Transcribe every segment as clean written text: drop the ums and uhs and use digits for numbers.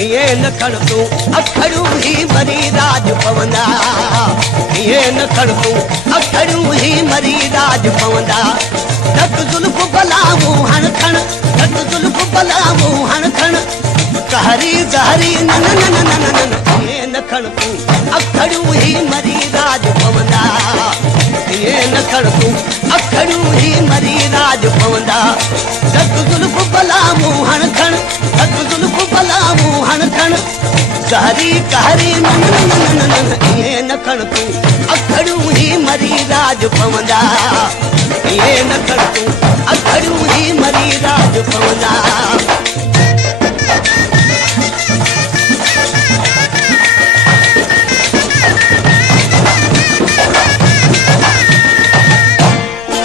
ये न खड़ तू अखड़ू ही मरी राज पवंदा ये न खड़ तू अखड़ू ही मरी राज पवंदा रत जुल्फ बलामू हण खण रत जुल्फ बलामू हण खण कहरी जहरी नन नन नन नन ये न खड़ तू अखड़ू ही मरी राज पवंदा ये न खड़ तू अखड़ू ही मरी राज पवंदा रत जुल्फ बलामू हण खण रत जुल्फ बलामू हण खण कहरी कहरी नन नन नन नन ये न खड़ तू अखड़ू ही मरी राज पवंदा ये न खड़ तू अखड़ू ही मरी राज पवंदा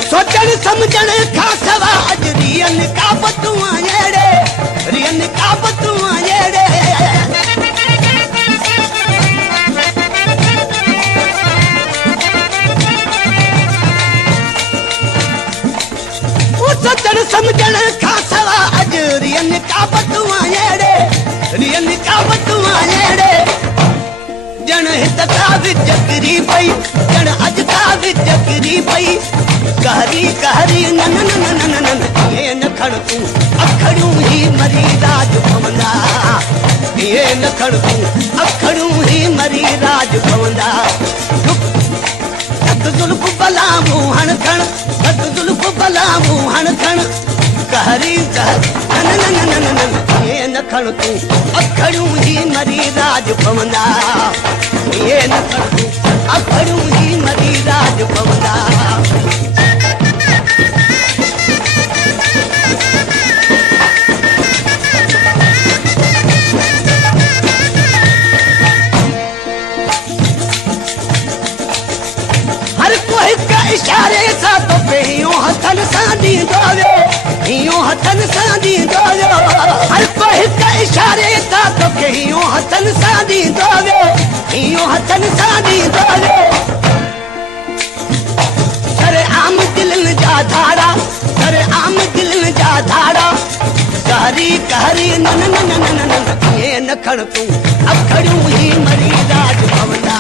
सोचण समझण खां सवा अज रियन का बतुआ येड़े रियन का बतुआ येड़े सोचण समझण खां सवा अज रियन का बतुआ येड़े रियन का बतुआ येड़े जण हित का विजकरी पई जण अज का विजकरी पई कहरी कहरी नन नन नन नन ये न खड़ तू अखड़ू ही मरी राज पवंदा ये न खड़ तू अखड़ू ही मरी राज पवंदा रत जुल्फ बलामू हण खण रत जुल्फ बलामू हण खण कहरी नन नन नन नन ये न खड़ तू अखड़ू ही मरी राज पवंदा ये न खड़ तू अखड़ू ही मरी राज पवंदा इशारे सा तो पे यूं हथन सादी दोवे यूं हथन सादी दोवे हर कोई का इशारे सा तो पे यूं हथन सादी दोवे यूं हथन सादी दोवे सरे आम दिल जा धारा सरे आम दिल जा धारा कहरी कहरी नन नन नन नन ये न खड़ तू अखड़ू ही मरी राज पवंदा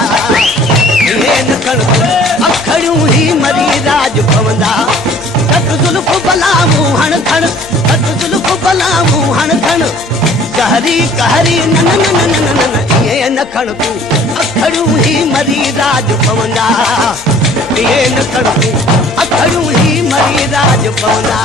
ये न खड़ तू अखड़ू ही मरी राज पवंदा रत जुल्फ बलामू हण खण रत जुल्फ बलामू हण खण कहरी कहरी नन नन नन नन ये न खड़ तू अखड़ू ही मरी राज पवंदा ये न खड़ तू अखड़ू ही मरी राज पवंदा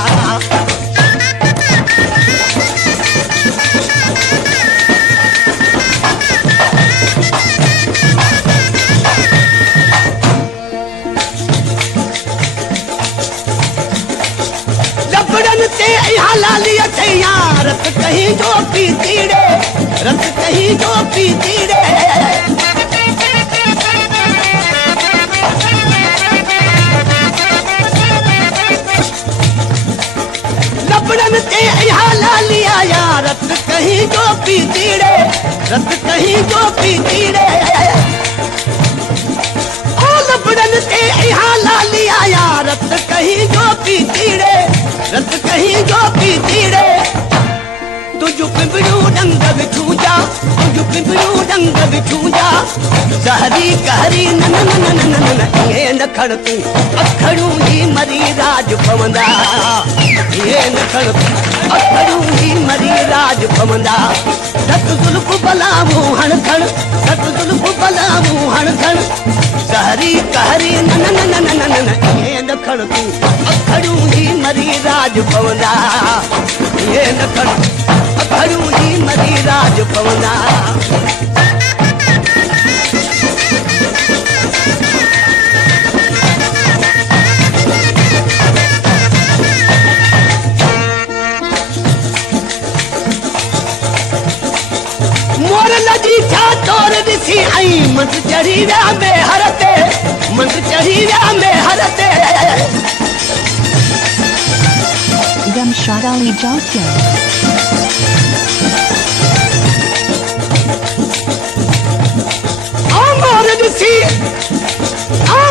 लालिया छैया रत कहीं जो पी तीड़े रत कहीं जो पी तीड़े लपड़न ते यहाँ लालिया या रत कहीं जो पी तीड़े रत कहीं जो पी तीड़े ओ लपड़न ते यहाँ लालिया या रत कहीं जो पी तीड़े रत कहीं जो पी तीड़े तुझ पिंपड़ू डंग बिछूजा तुझ पिंपड़ू डंग बिछूजा कहरी कहरी नन नन नन नन ये न खड़ तू अखड़ू ही मरी राज पवंदा ये न खड़ तू अखड़ू ही मरी राज पवंदा रत जुल्फ बलामू हण खण रत जुल्फ बलामू हण खण कहरी कहरी नन नन नन नन ये न खड़ तू अखड़ू ही मरी राज पवंदा ये न खड़ अखड़ू ही मरी राज पवंदा मोर लजी छा तोर दिसी आई मंद चढ़ी व्या में हरते मंद चढ़ी व्या में हरते Gumshot Ali Johnson.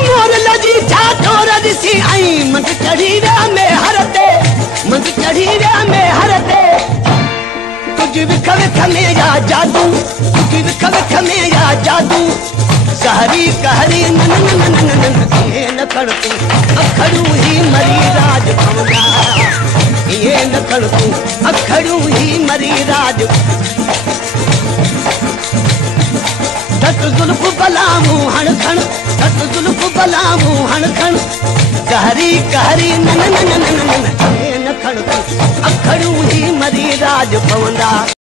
मोर लजी छा तोर दिसी आई मंद चढ़ी व्या में हरते मंद चढ़ी व्या में हरते तुझ झुकी विख विख मेरा जादू, झुकी विख विख मेरा जादू, सहरी कहरी नन नन नन नन ये न कर तू अखड़ू ही मरी राज पवंदा, ये न कर तू अखड़ू ही मरी राज। धक जुल्फ बलामू हण खण, धक जुल्फ बलामू हण खण, कहरी कहरी नन नन नन नन ये न कर तू अखड़ू ही मरी राज पवंदा।